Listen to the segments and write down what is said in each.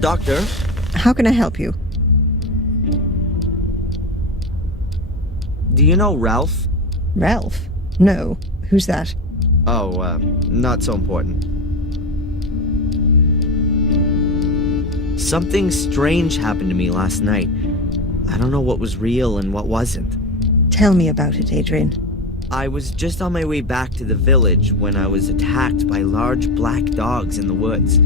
Doctor? How can I help you? Do you know Ralph? Ralph? No. Who's that? Oh, not so important. Something strange happened to me last night. I don't know what was real and what wasn't. Tell me about it, Adrian. I was just on my way back to the village when I was attacked by large black dogs in the woods.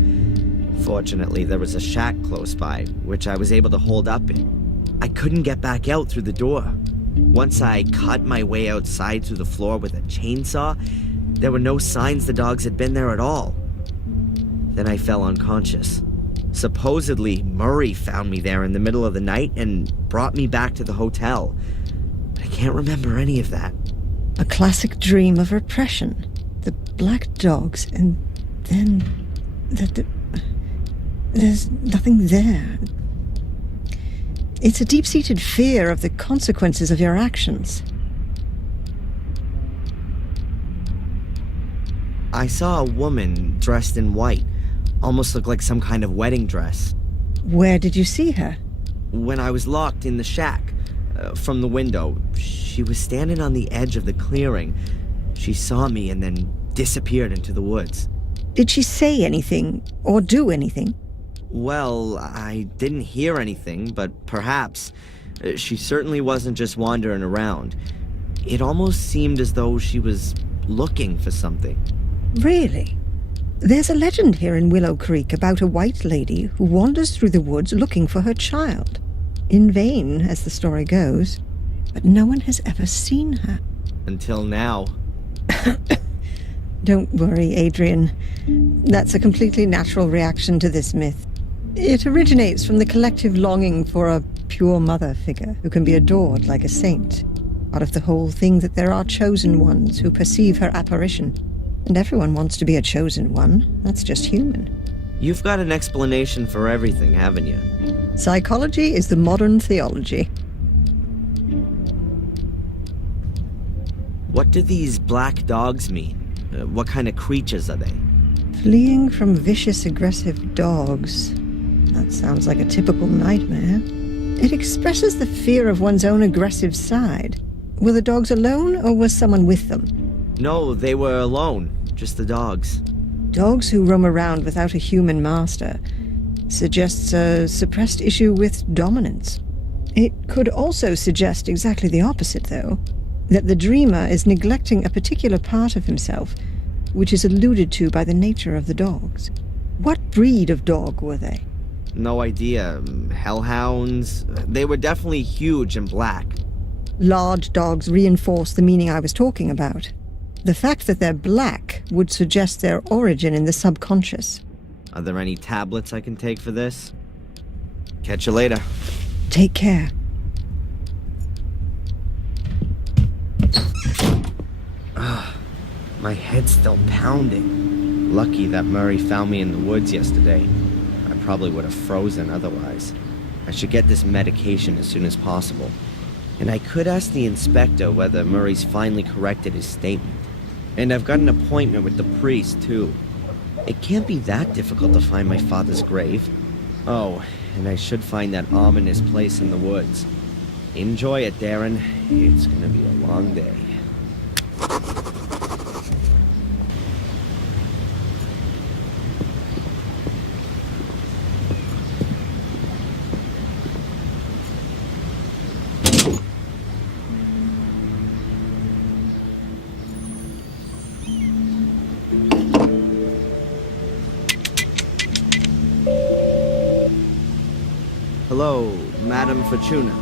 Fortunately, there was a shack close by, which I was able to hold up in. I couldn't get back out through the door. Once I cut my way outside through the floor with a chainsaw, there were no signs the dogs had been there at all. Then I fell unconscious. Supposedly, Murray found me there in the middle of the night and brought me back to the hotel. But I can't remember any of that. A classic dream of repression. The black dogs, and then... There's nothing there. It's a deep-seated fear of the consequences of your actions. I saw a woman dressed in white, almost looked like some kind of wedding dress. Where did you see her? When I was locked in the shack, from the window, she was standing on the edge of the clearing. She saw me and then disappeared into the woods. Did she say anything, or do anything? Well, I didn't hear anything, but perhaps. She certainly wasn't just wandering around. It almost seemed as though she was looking for something. Really? There's a legend here in Willow Creek about a white lady who wanders through the woods looking for her child. In vain, as the story goes. But no one has ever seen her. Until now. Don't worry, Adrian. That's a completely natural reaction to this myth. It originates from the collective longing for a pure mother figure who can be adored like a saint. Out of the whole thing that there are chosen ones who perceive her apparition. And everyone wants to be a chosen one. That's just human. You've got an explanation for everything, haven't you? Psychology is the modern theology. What do these black dogs mean? What kind of creatures are they? Fleeing from vicious, aggressive dogs. That sounds like a typical nightmare. It expresses the fear of one's own aggressive side. Were the dogs alone, or was someone with them? No, they were alone. Just the dogs. Dogs who roam around without a human master suggests a suppressed issue with dominance. It could also suggest exactly the opposite, though. That the dreamer is neglecting a particular part of himself, which is alluded to by the nature of the dogs. What breed of dog were they? No idea. Hellhounds? They were definitely huge and black. Large dogs reinforce the meaning I was talking about. The fact that they're black would suggest their origin in the subconscious. Are there any tablets I can take for this? Catch you later. Take care. My head's still pounding. Lucky that Murray found me in the woods yesterday. I probably would have frozen otherwise. I should get this medication as soon as possible. And I could ask the inspector whether Murray's finally corrected his statement. And I've got an appointment with the priest, too. It can't be that difficult to find my father's grave. Oh, and I should find that ominous place in the woods. Enjoy it, Darren. It's gonna be a long day. Hello, Madam Fortuna.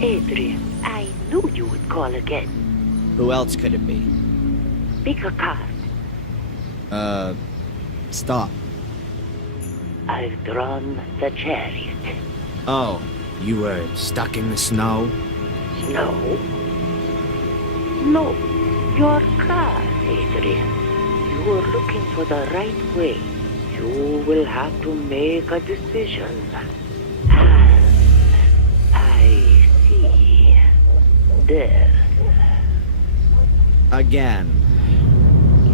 Adrian, I knew you would call again. Who else could it be? Pick a card. Stop. I've drawn the chariot. Oh, you were stuck in the snow? No. No, your car, Adrian. You are looking for the right way. You will have to make a decision. I see. There. Again.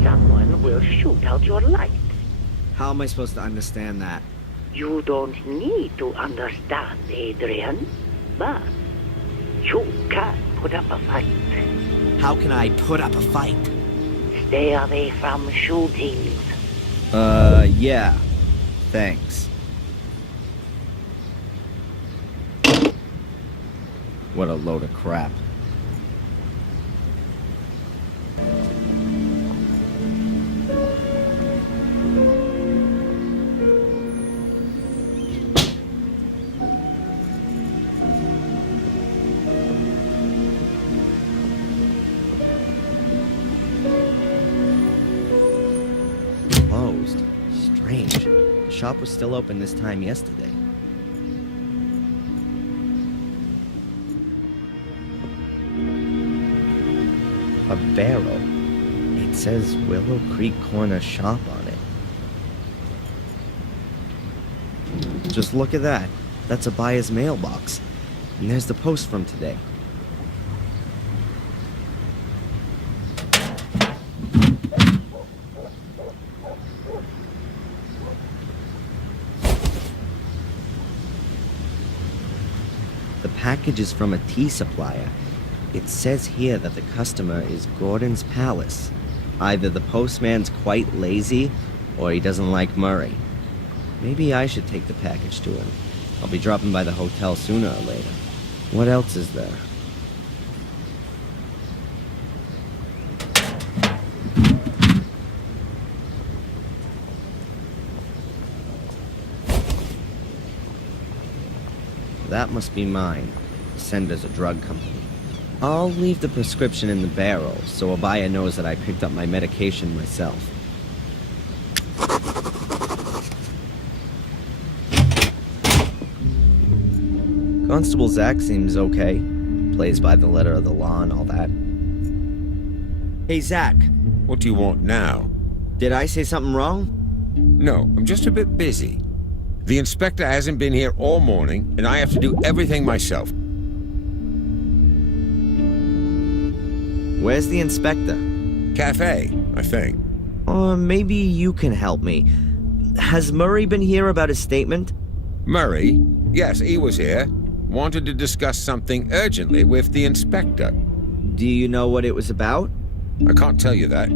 Someone will shoot out your light. How am I supposed to understand that? You don't need to understand, Adrian, but you can put up a fight. How can I put up a fight? Stay away from shootings. Yeah. Thanks. What a load of crap. Closed. Strange. The shop was still open this time yesterday. A barrel. It says Willow Creek Corner Shop on it. Just look at that. That's a buyer's mailbox. And there's the post from today. The package is from a tea supplier. It says here that the customer is Gordon's Palace. Either the postman's quite lazy, or he doesn't like Murray. Maybe I should take the package to him. I'll be dropping by the hotel sooner or later. What else is there? That must be mine. Sender's a drug company. I'll leave the prescription in the barrel, so a buyer knows that I picked up my medication myself. Constable Zach seems okay. Plays by the letter of the law and all that. Hey, Zach. What do you want now? Did I say something wrong? No, I'm just a bit busy. The inspector hasn't been here all morning, and I have to do everything myself. Where's the inspector? Cafe, I think. Or maybe you can help me. Has Murray been here about his statement? Murray? Yes, he was here. Wanted to discuss something urgently with the inspector. Do you know what it was about? I can't tell you that.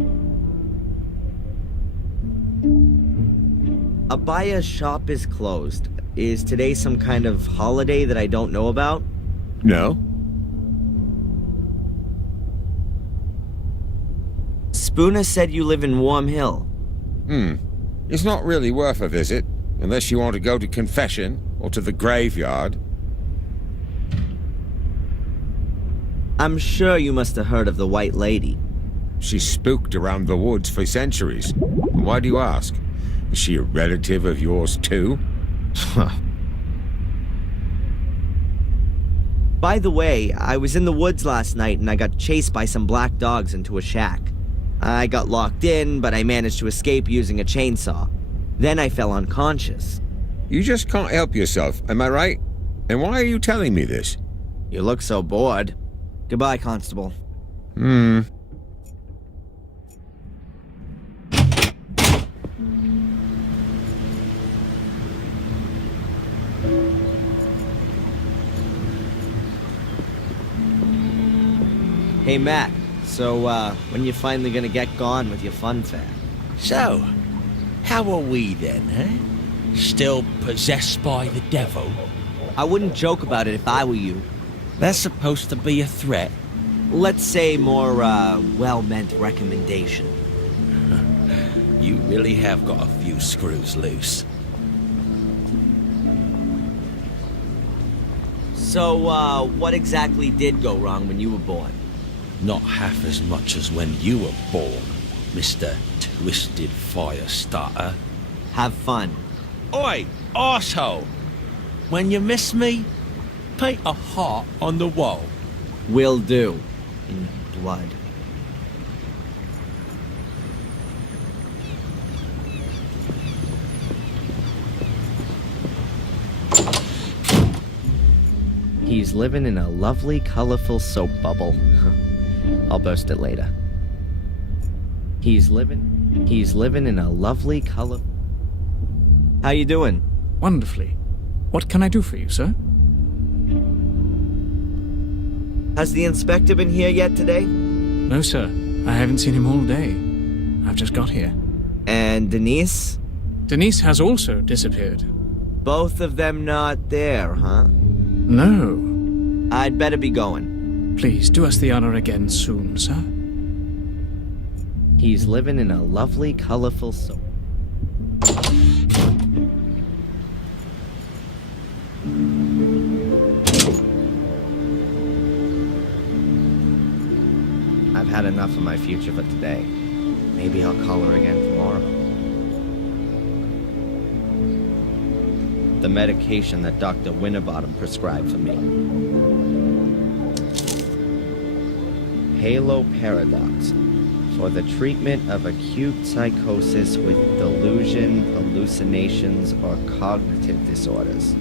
Abaya's shop is closed. Is today some kind of holiday that I don't know about? No? Spooner said you live in Warm Hill. It's not really worth a visit, unless you want to go to confession or to the graveyard. I'm sure you must have heard of the White Lady. She's spooked around the woods for centuries. Why do you ask? Is she a relative of yours too? By the way, I was in the woods last night and I got chased by some black dogs into a shack. I got locked in, but I managed to escape using a chainsaw. Then I fell unconscious. You just can't help yourself, am I right? And why are you telling me this? You look so bored. Goodbye, Constable. Hey, Matt. So, when you finally gonna get gone with your fun fair? So, how are we then, eh? Still possessed by the devil? I wouldn't joke about it if I were you. That's supposed to be a threat. Let's say more, well-meant recommendation. You really have got a few screws loose. So, what exactly did go wrong when you were born? Not half as much as when you were born, Mr. Twisted Fire Starter. Have fun. Oi, arsehole! When you miss me, paint a heart on the wall. Will do. In blood. He's living in a lovely, colorful soap bubble. I'll burst it later. He's living in a lovely color. How you doing? wonderfully. What can I do for you, sir? Has the inspector been here yet today? No, sir. I haven't seen him all day. I've just got here. And Denise? Denise has also disappeared. Both of them not there, huh? No. I'd better be going. Please, do us the honor again soon, sir. He's living in a lovely, colorful soul. I've had enough of my future for today. Maybe I'll call her again tomorrow. The medication that Dr. Winterbottom prescribed for me. Halo Paradox. For the treatment of acute psychosis with delusion, hallucinations, or cognitive disorders.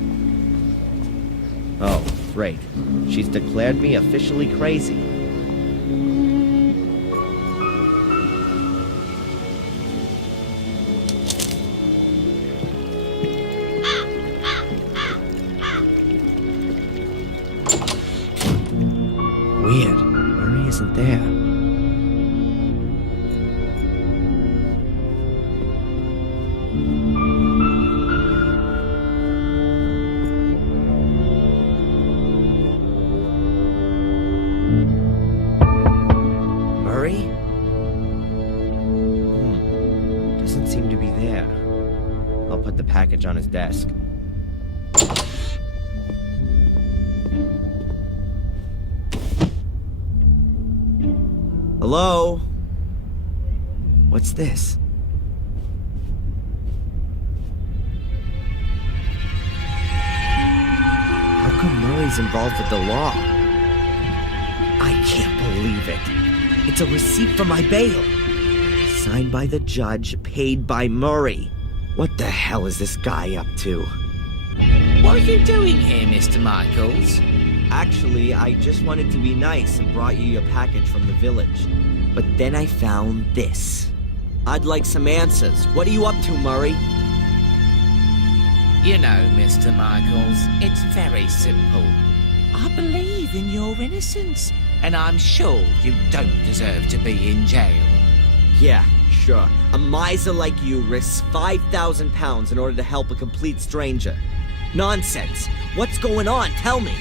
Oh, great. She's declared me officially crazy. Weird. Murray isn't there. Murray? Doesn't seem to be there. I'll put the package on his desk. Hello? What's this? How come Murray's involved with the law? I can't believe it. It's a receipt for my bail. Signed by the judge, paid by Murray. What the hell is this guy up to? What are you doing here, Mr. Michaels? Actually, I just wanted to be nice and brought you your package from the village. But then I found this. I'd like some answers. What are you up to, Murray? You know, Mr. Michaels, it's very simple. I believe in your innocence, and I'm sure you don't deserve to be in jail. Yeah, sure. A miser like you risks 5,000 pounds in order to help a complete stranger. Nonsense. What's going on? Tell me.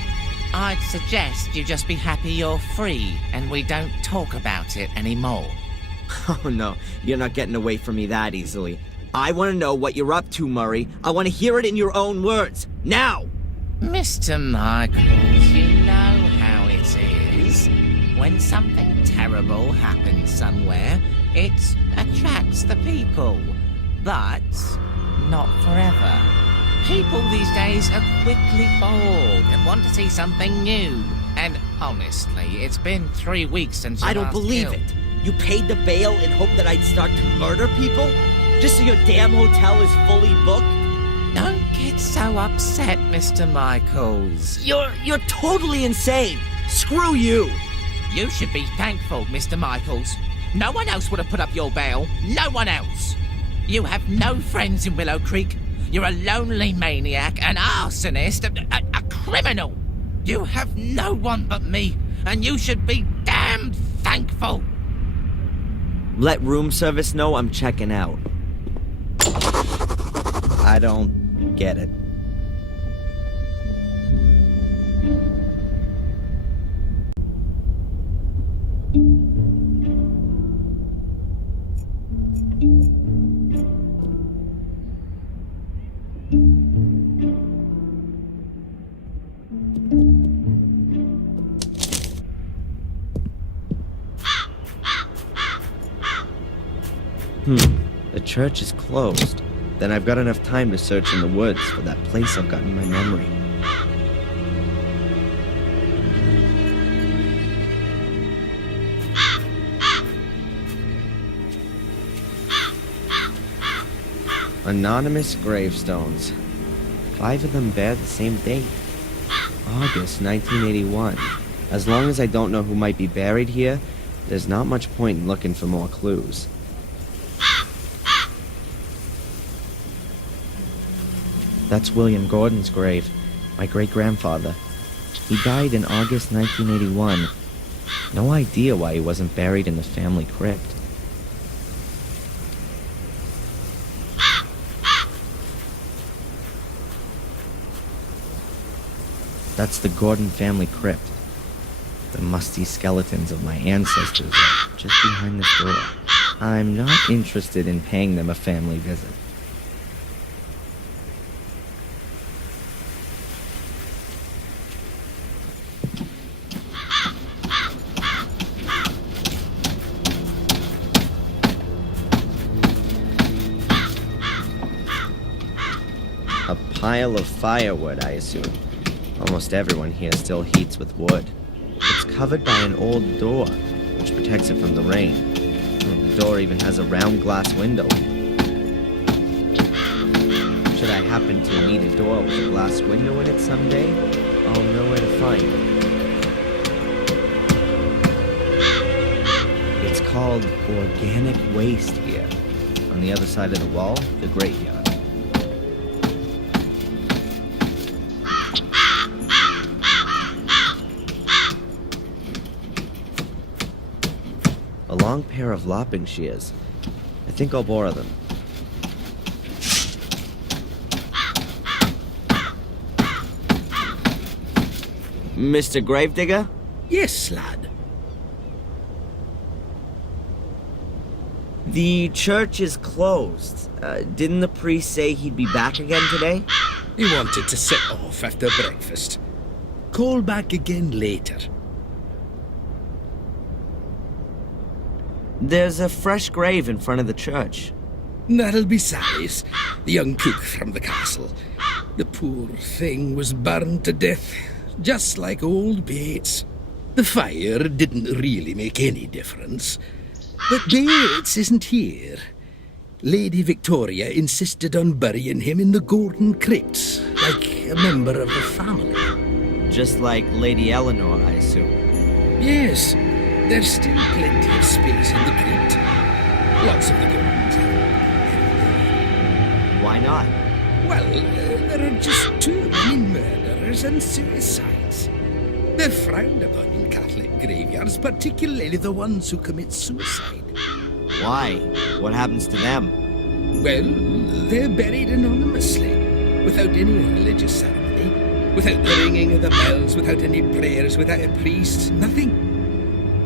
I'd suggest you just be happy you're free, and we don't talk about it anymore. Oh no, you're not getting away from me that easily. I want to know what you're up to, Murray. I want to hear it in your own words. Now! Mr. Michaels, you know how it is. When something terrible happens somewhere, it attracts the people. But not forever. People these days are quickly bored and want to see something new. And honestly, it's been 3 weeks since you I don't last believe killed. it. You paid the bail in hope that I'd start to murder people? Just so your damn hotel is fully booked? Don't get so upset, Mr. Michaels. You're totally insane. Screw you. You should be thankful, Mr. Michaels. No one else would have put up your bail. No one else. You have no friends in Willow Creek. You're a lonely maniac, an arsonist, a criminal. You have no one but me, and you should be damn thankful. Let room service know I'm checking out. I don't get it. The church is closed. Then I've got enough time to search in the woods for that place I've got in my memory. Anonymous gravestones. 5 of them bear the same date. August 1981. As long as I don't know who might be buried here, there's not much point in looking for more clues. That's William Gordon's grave, my great-grandfather. He died in August 1981. No idea why he wasn't buried in the family crypt. That's the Gordon family crypt. The musty skeletons of my ancestors are just behind this door. I'm not interested in paying them a family visit. A pile of firewood, I assume. Almost everyone here still heats with wood. It's covered by an old door, which protects it from the rain. The door even has a round glass window. Should I happen to need a door with a glass window in it someday, I'll know where to find it. It's called organic waste here. On the other side of the wall, the graveyard. A long pair of lopping shears. I think I'll borrow them. Mr. Gravedigger? Yes, lad. The church is closed. Didn't the priest say he'd be back again today? He wanted to sit off after breakfast. Call back again later. There's a fresh grave in front of the church. That'll be Sally's, the young cook from the castle. The poor thing was burned to death, just like old Bates. The fire didn't really make any difference. But Bates isn't here. Lady Victoria insisted on burying him in the Gordon crypt, like a member of the family. Just like Lady Eleanor, I assume. Yes, there's still plenty of space in the crypt. Lots of the Gordons have. Why not? Well, there are just too many murders and suicides. They're frowned upon in Catholic graveyards, particularly the ones who commit suicide. Why? What happens to them? Well, they're buried anonymously, without any religious ceremony, without the ringing of the bells, without any prayers, without a priest, nothing.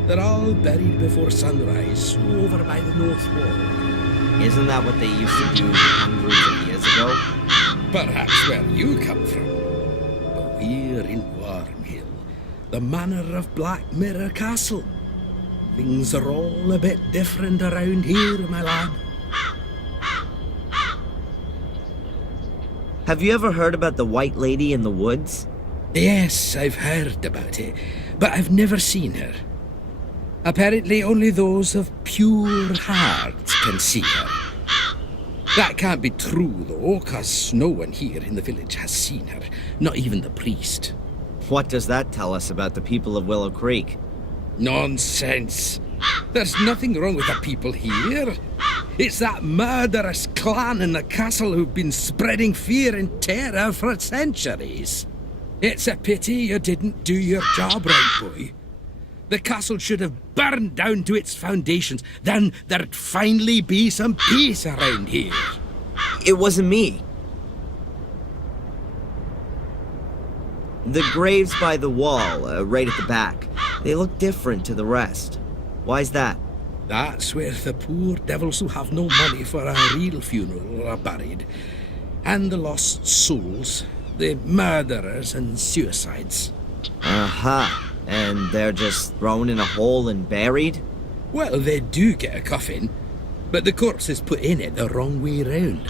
They're all buried before sunrise, over by the north wall. Isn't that what they used to do hundreds of years ago? Perhaps where you come from. But we're in Wormhill, the manor of Black Mirror Castle. Things are all a bit different around here, my lad. Have you ever heard about the White Lady in the woods? Yes, I've heard about it, but I've never seen her. Apparently only those of pure hearts can see her. That can't be true, though, 'cause no one here in the village has seen her, not even the priest. What does that tell us about the people of Willow Creek? Nonsense. There's nothing wrong with the people here. It's that murderous clan in the castle who've been spreading fear and terror for centuries. It's a pity you didn't do your job right, boy. The castle should have burned down to its foundations. Then there'd finally be some peace around here. It wasn't me. The graves by the wall, right at the back, they look different to the rest. Why's that? That's where the poor devils who have no money for a real funeral are buried. And the lost souls, the murderers and suicides. Aha. And they're just thrown in a hole and buried? Well, they do get a coffin, but the corpse is put in it the wrong way round.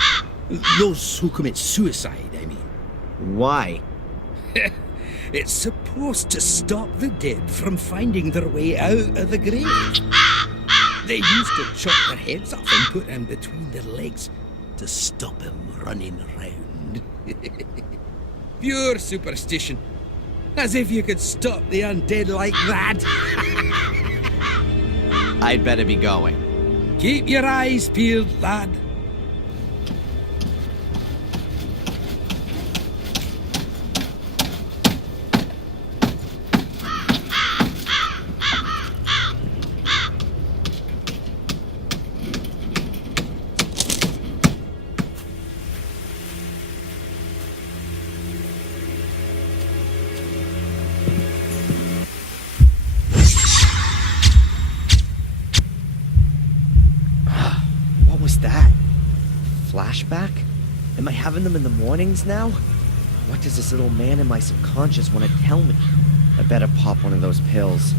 Those who commit suicide, I mean. Why? It's supposed to stop the dead from finding their way out of the grave. They used to chop their heads off and put them between their legs to stop them running around. Pure superstition. As if you could stop the undead like that. I'd better be going. Keep your eyes peeled, lad. Am I having them in the mornings now? What does this little man in my subconscious want to tell me? I better pop one of those pills.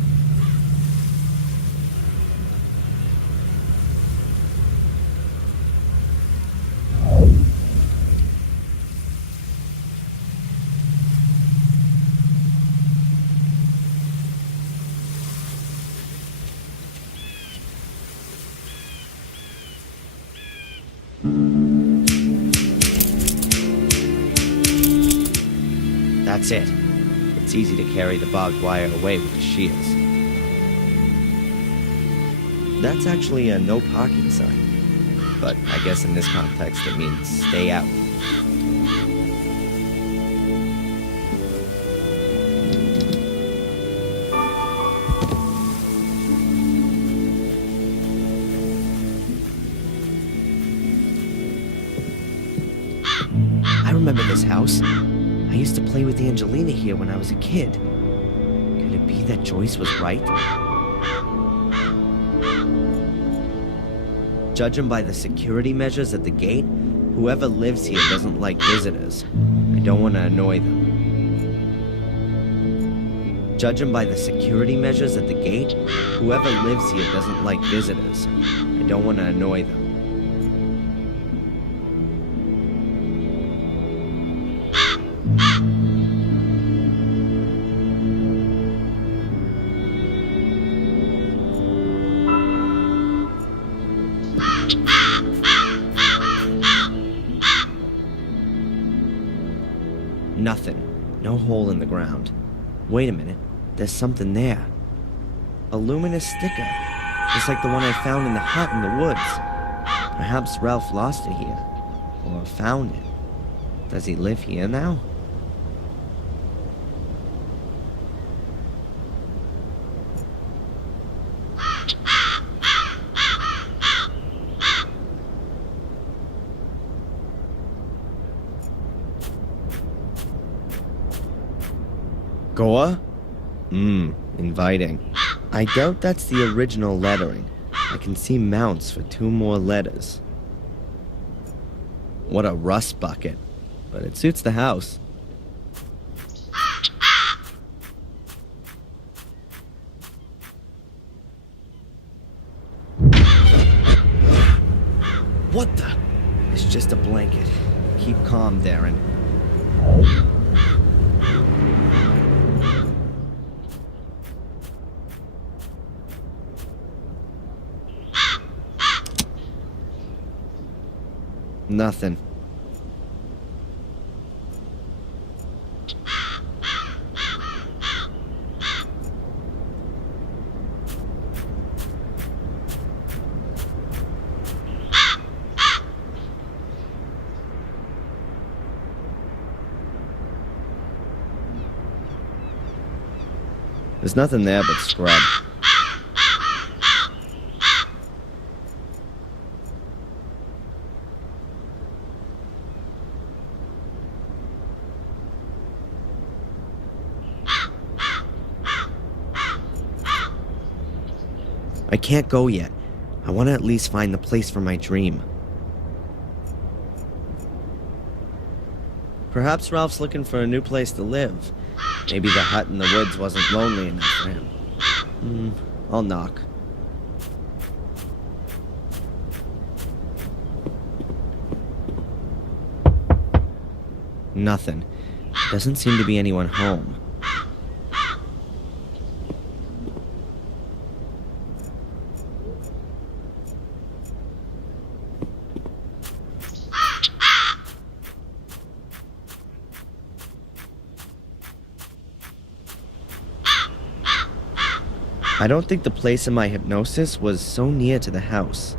That's it. It's easy to carry the barbed wire away with the shields. That's actually a no parking sign. But I guess in this context it means stay out. I remember this house. I used to play with Angelina here when I was a kid. Could it be that Joyce was right? Judging by the security measures at the gate, whoever lives here doesn't like visitors. I don't want to annoy them. Judging by the security measures at the gate, whoever lives here doesn't like visitors. I don't want to annoy them. Nothing. No hole in the ground. Wait a minute. There's something there. A luminous sticker. Just like the one I found in the hut in the woods. Perhaps Ralph lost it here. Or found it. Does he live here now? Goa? Inviting. I doubt that's the original lettering. I can see mounts for 2 more letters. What a rust bucket. But it suits the house. What the? It's just a blanket. Keep calm, Darren. Nothing. There's nothing there but scrub. I can't go yet. I want to at least find the place for my dream. Perhaps Ralph's looking for a new place to live. Maybe the hut in the woods wasn't lonely enough for him. I'll knock. Nothing. Doesn't seem to be anyone home. I don't think the place in my hypnosis was so near to the house.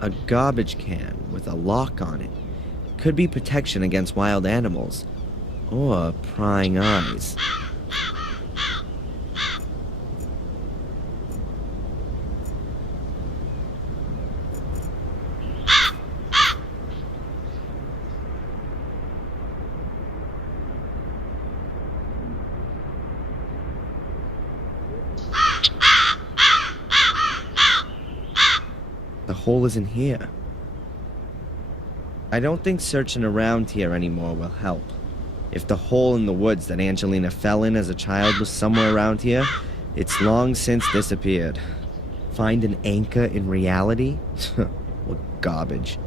A garbage can with a lock on it. Could be protection against wild animals. Or prying eyes. The hole isn't here. I don't think searching around here anymore will help. If the hole in the woods that Angelina fell in as a child was somewhere around here, it's long since disappeared. Find an anchor in reality? What garbage.